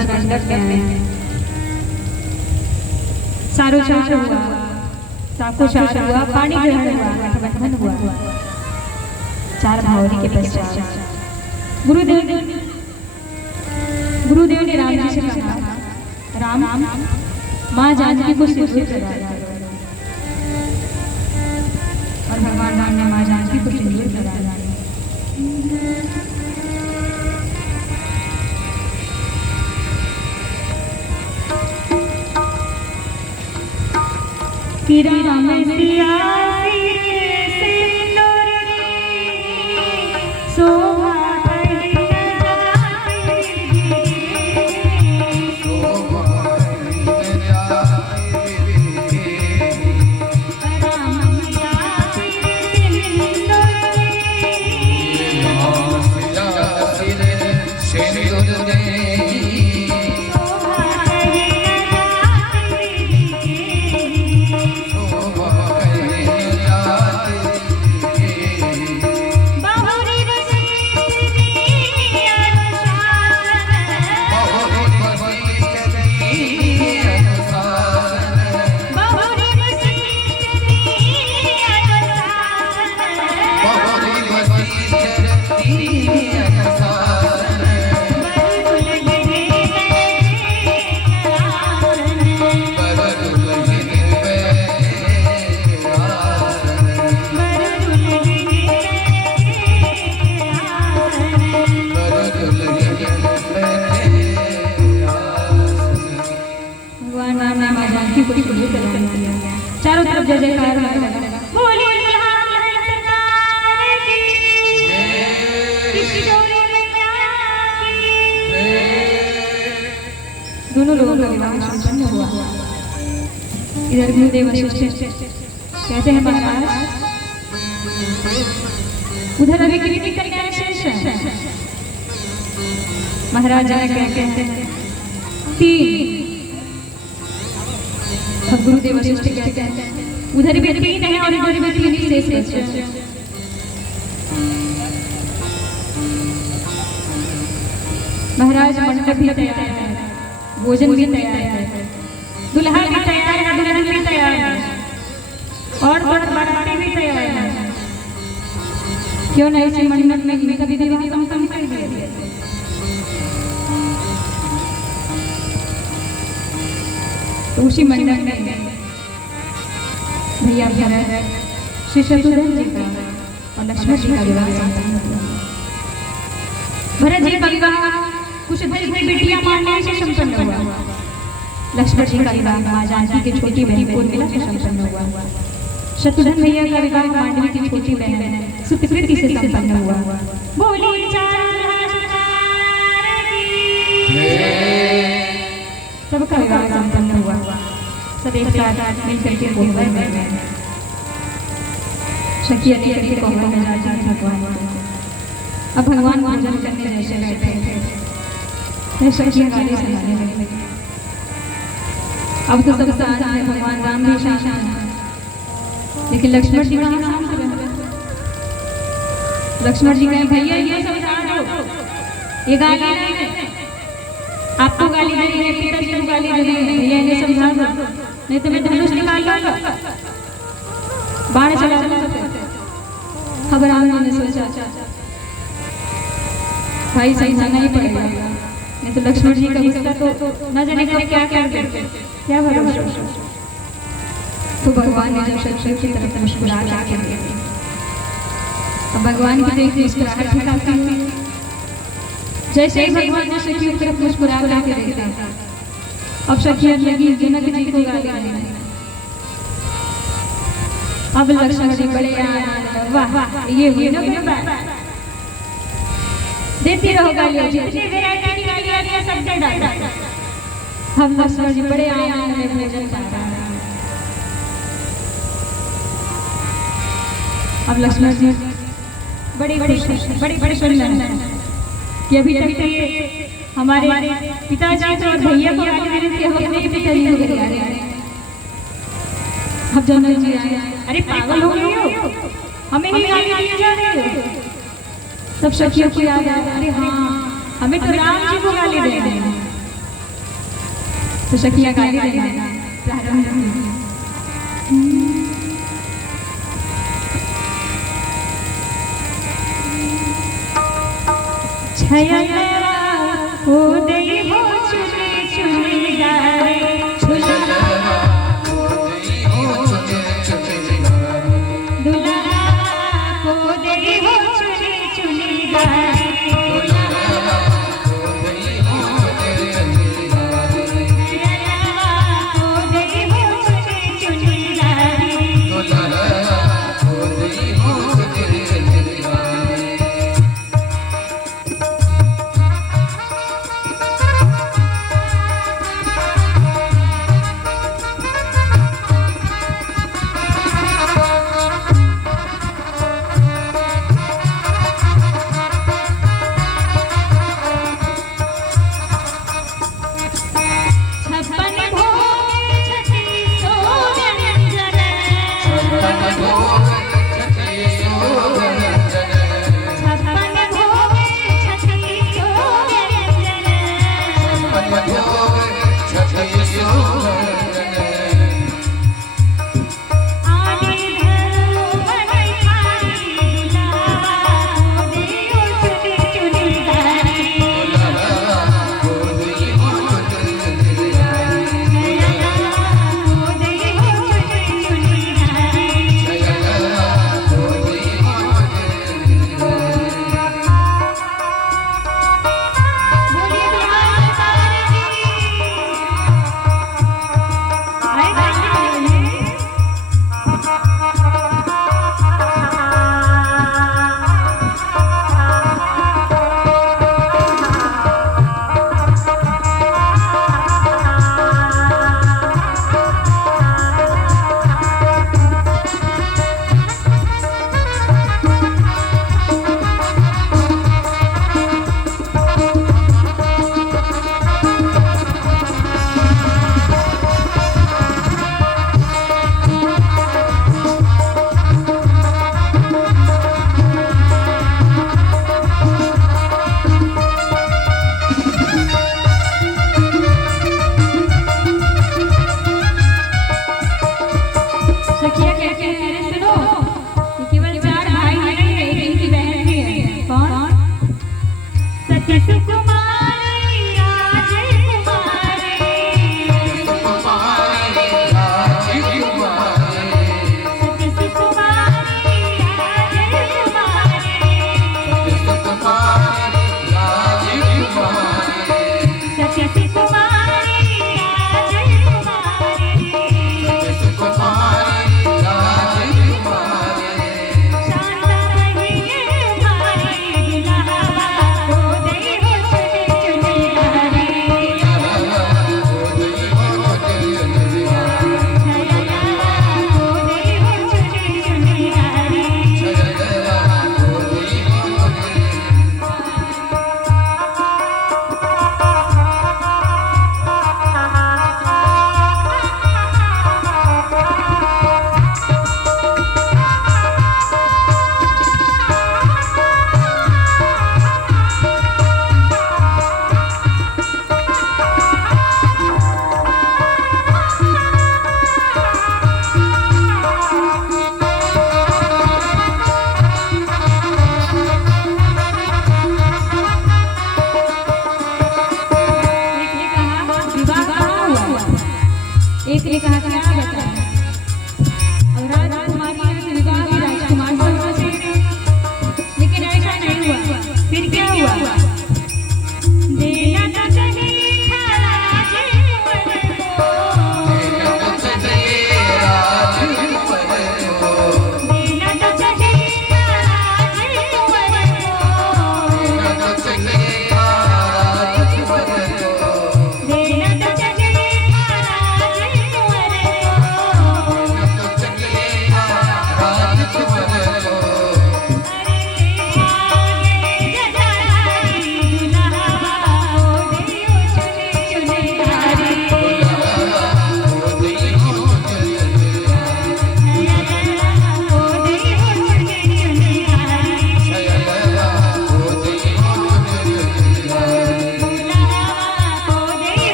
राज मंडप में आए। सारो चार हुआ, साको चार हुआ, पानी ग्रहण हुआ, बंधन हुआ। चार भावरी के पश्चात गुरुदेव ने राम जी से कहा, राम माँ जानकी को सिंदूर चढ़ाया। और भगवान राम ने माँ जानकी को सिंदूर चढ़ाया। कि राम सिया चारों तरफ जय जयकार दोनों लोगों का विवाह संपन्न हुआ। इधर गुरुदेव वशिष्ठ कहते हैं महाराज, उधर अभी कृति कन्या शेष है। महाराज कहते हैं तीन। अब गुरुदेव वशिष्ठ कहते हैं उधर भी तीन है और इधर भी तीन शेष बचे। महाराज मंडप भी तैयार है, भोजन भी तैयार है, दुल्हा भी तैयार है, दुल्हन भी तैयार है, और बाराती भी तैयार है। क्यों नहीं इसी मंडप में इनका भी विवाह संपन्न कर दिया। तो उसी मंडप में भैया भरत श्री शत्रुघ्न जी का और लक्ष्मण जी का विवाह संपन्न हुआ। भरत जी का विवाह कुछ बेटियां मारने से संपन्न हुआ। लक्ष्मण जी का विवाह माँ जानकी की छोटी बहन उर्मिला से संपन्न हुआ। शत्रुघ्न भैया का विवाह मांडवी की छोटी बहन सुकृति से संपन्न हुआ। सबका विवाह संपन्न हुआ। सब एक साथ मिलकर के कोहबर में सखी अति करके कोहबर में जाते हैं भगवान। अब भगवान भोजन करने जैसे बैठे थे, सखियां गाली सुनाने लगी। अब तो सब शांत है, भगवान राम भी शांत है, लेकिन लक्ष्मण जी कहाँ शांत रहे। लक्ष्मण जी कहे भैया ये समझा दो, ये गाली नहीं है, आपको गाली दे रही है, पिताजी को गाली दे रही है, भैया इन्हें समझा दो, नहीं तो मैं धनुष निकाल लूंगा, बाण चला दूंगा। अब राम ने सोचा भाई समझाना ही पड़ेगा, नहीं तो लक्ष्मण जी का गुस्सा तो न जाने कब क्या क्या करते, क्या भरोसा। तो भगवान ने जब शत्रु की तरफ मुस्कुरा के अब भगवान की देख मुस्कुराहट भी काफी हुई। जैसे ही भगवान ने सखी की तरफ मुस्कुरा के देखा, अब सखियां लगी जनक जी को गाली देने। अब लक्ष्मण जी बड़े आनंद, वाह ये हुई ना बात, देती रहो गालियां, जितनी वैरायटी की गालियां दिया सब दे डाला। हम लक्ष्मण जी बड़े आनंद में भोजन कर रहे हैं। अब लक्ष्मण जी बड़े बड़े सुंदर कि अभी तक ये हमारे पिताजी को और भैया को गाली दे रहे थे, हम अपने पिताजी को गिरा रहे हैं। अब जनक जी आए, अरे पागल हो गई हो, हमें ही गाली दी जा रही है। सब सखियों को याद आया, अरे हाँ हमें तो राम जी को गाली दे रहे हैं। तो सखिया गाली देना प्रारंभ हुई। छया हो दई हो चुनी चुनी गारे झुलरा हो दई हो चुनी चुनी गारे दुल्हा हो दई हो चुनी चुनी गारे दुल्हा हो दई हो चुनी चुनी गारे हो दई हो चुनी चुनी गारे दुल्हा हो दई हो चुनी चुनी गारे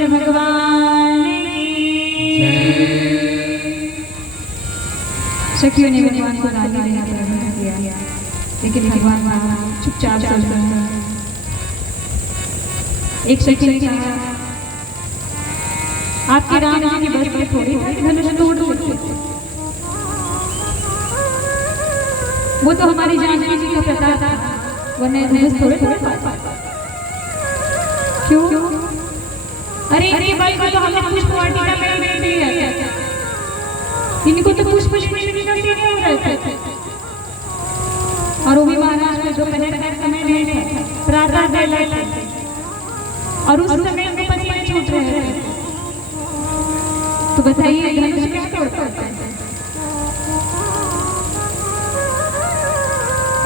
रामचंद्र भगवान की। सखियों ने भगवान को गाली देना प्रारंभ किया, लेकिन भगवान वहां चुपचाप चल रहे हैं। एक सखी ने कहा, आपके राम जी की बस में थोड़ी धनुष तोड़ दोगे, वो तो हमारी जानकी जी का प्रताप था, वरना धनुष थोड़े तोड़ पाता। क्यों? अरे इनकी बाई को तो हमने पुष्प वाटिका में दे दिया, इनको तो पुष्प वाटिका से नहीं हो रहा था। और वो भी महाराज को जो पहले समय नहीं था, प्रातः बेला और उस समय उनको पसीने छूट रहे थे। तो बताइए धनुष क्या तोड़ पाता है?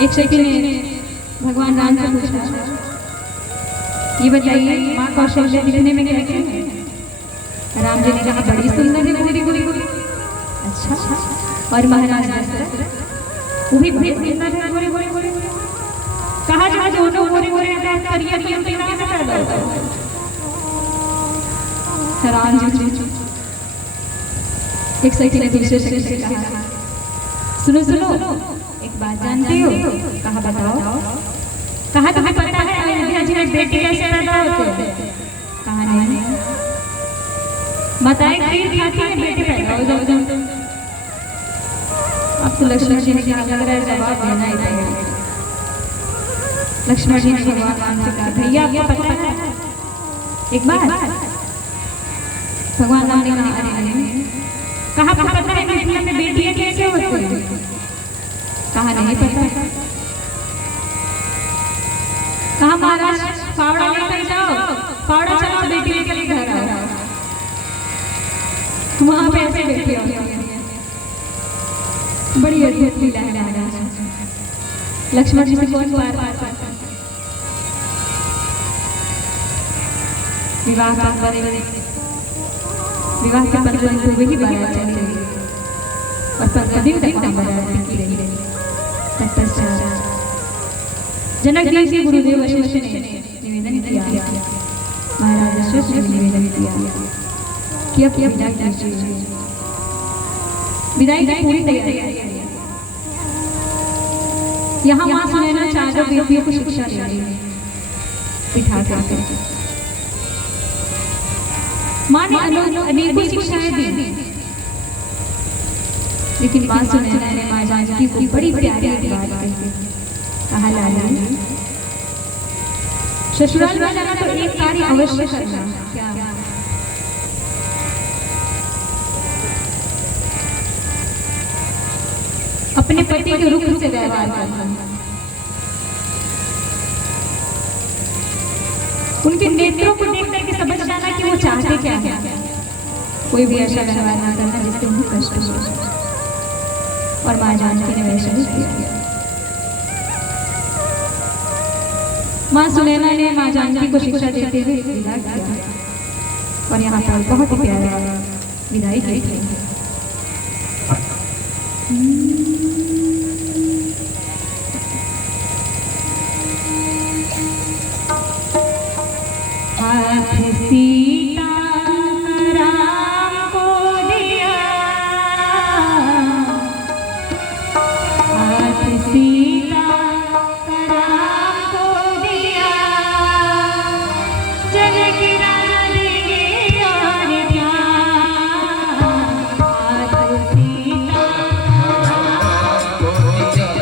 एक सखी ने भगवान राम से पूछा, ये बताइए माँ कौशल्या दिखने में कैसे है? राम जी ने कहा, बड़ी सुंदर है गोरी गोरी गोरी। अच्छा, और महाराज दशरथ वो भी बड़ी सुंदर है गोरी गोरी गोरी। कहा जहाँ दोनों गोरी गोरी हैं, करियर की उनके नाम से पैदा होता है। राम जी एक सखी ने दूसरे सखी से कहा, सुनो सुनो, एक बात जानते हो? कहा बताओ। कहा तुम्हें पता है अयोध्या जी में बेटी कैसे पैदा होते हैं? कहा नहीं। माताएं खीर खाती हैं, बेटे पैदा हो जाते हैं। अब तो लक्ष्मण जी ने कहा, लग रहा है जवाब देना ही पड़ेगा। लक्ष्मण जी ने भगवान राम से कहा, भैया आपको पता है एक बात? भगवान राम ने कहा, अरे कहा पता है अयोध्या में बेटियां कैसे होती हैं? कहा नहीं पता। कहा महाराज फावड़ा लेकर जाओ, फावड़ा चलाओ, बेटी लेकर घर आओ, वहां पे ऐसे बेटी होती। बड़ी अद्भुत लीला है महाराज। लक्ष्मण जी से कौन बार विवाह का विवाह के 15 दिन पूर्व ही बारात चली रही और 15 दिन तक बारात टिकी रही। तत्पश्चात जनक जी से गुरुदेव वशिष्ठ ने निवेदन किया, महाराज दशरथ ने निवेदन किया कि अब विदाई कीजिए। विदाई की पूरी तैयारी। यहाँ माँ सुनैना चारों बेटियों को शिक्षा दे रही है, बिठा कर। माँ ने अनेकों शिक्षाएं दी, लेकिन माँ सुनैना ने माँ जानकी को बड़ी प्यारी बात कही। कहा, लाला ससुराल में जाना तो एक कार्य अवश्य करना। क्या? अपने पति के रुख से व्यवहार करना, उनके नेत्रों को देख करके समझ जाना कि वो चाहते क्या है। कोई भी ऐसा व्यवहार ना करना जिससे उनको कष्ट हो। और माँ जानकी ने वैसा ही किया। माँ सुनैना ने माँ जानकी को शिक्षा देते हुए विदा किया और यहाँ पर बहुत ही प्यारा विदाई की थी। हाथ सीता राम को दिया, हाथ सीता राम को दिया, जनक रानी और ध्यान। हाथ सीता राम को दिया,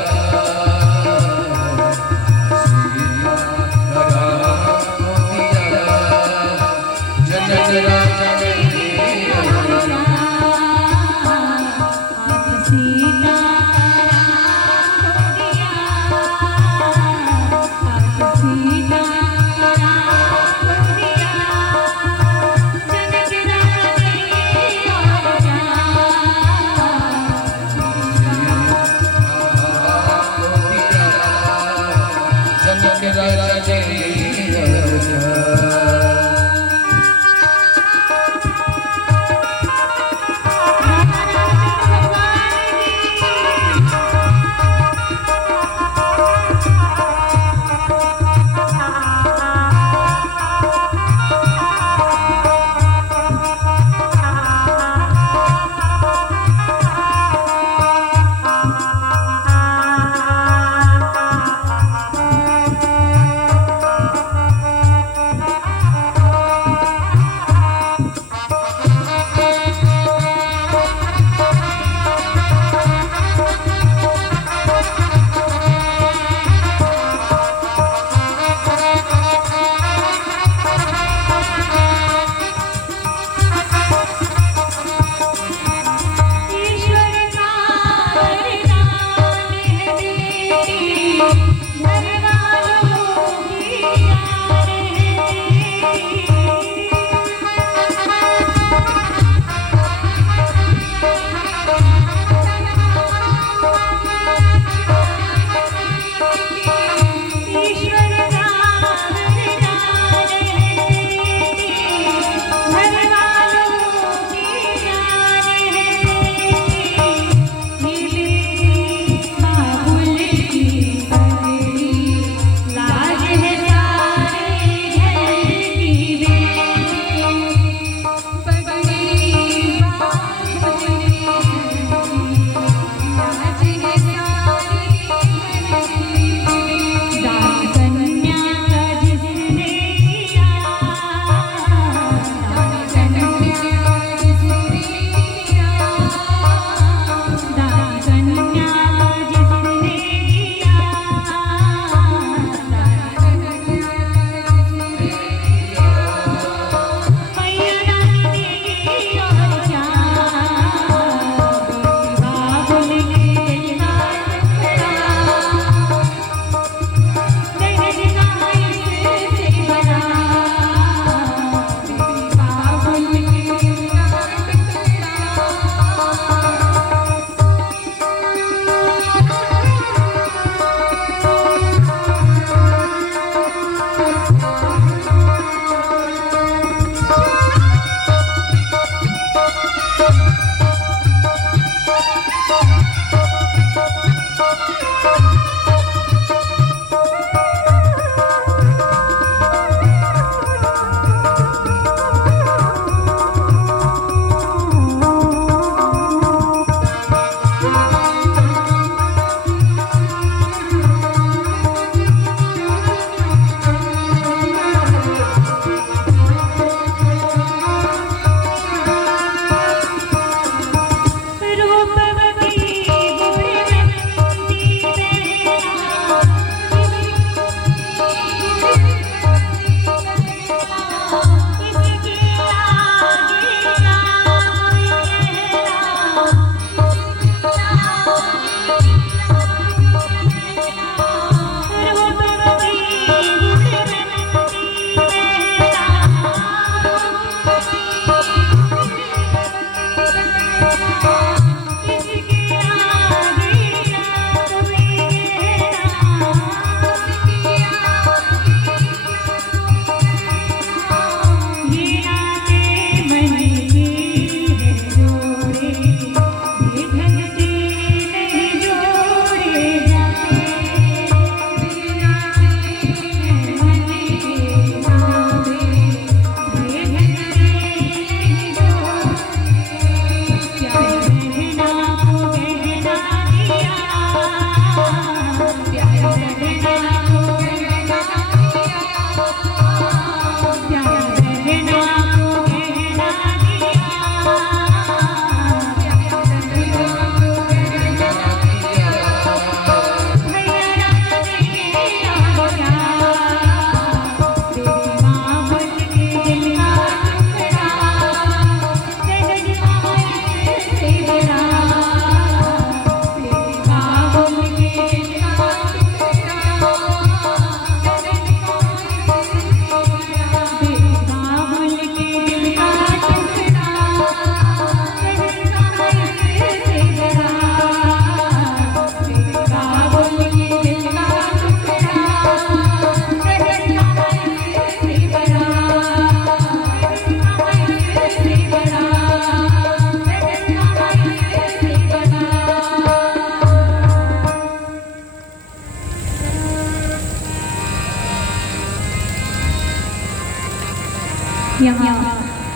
यहाँ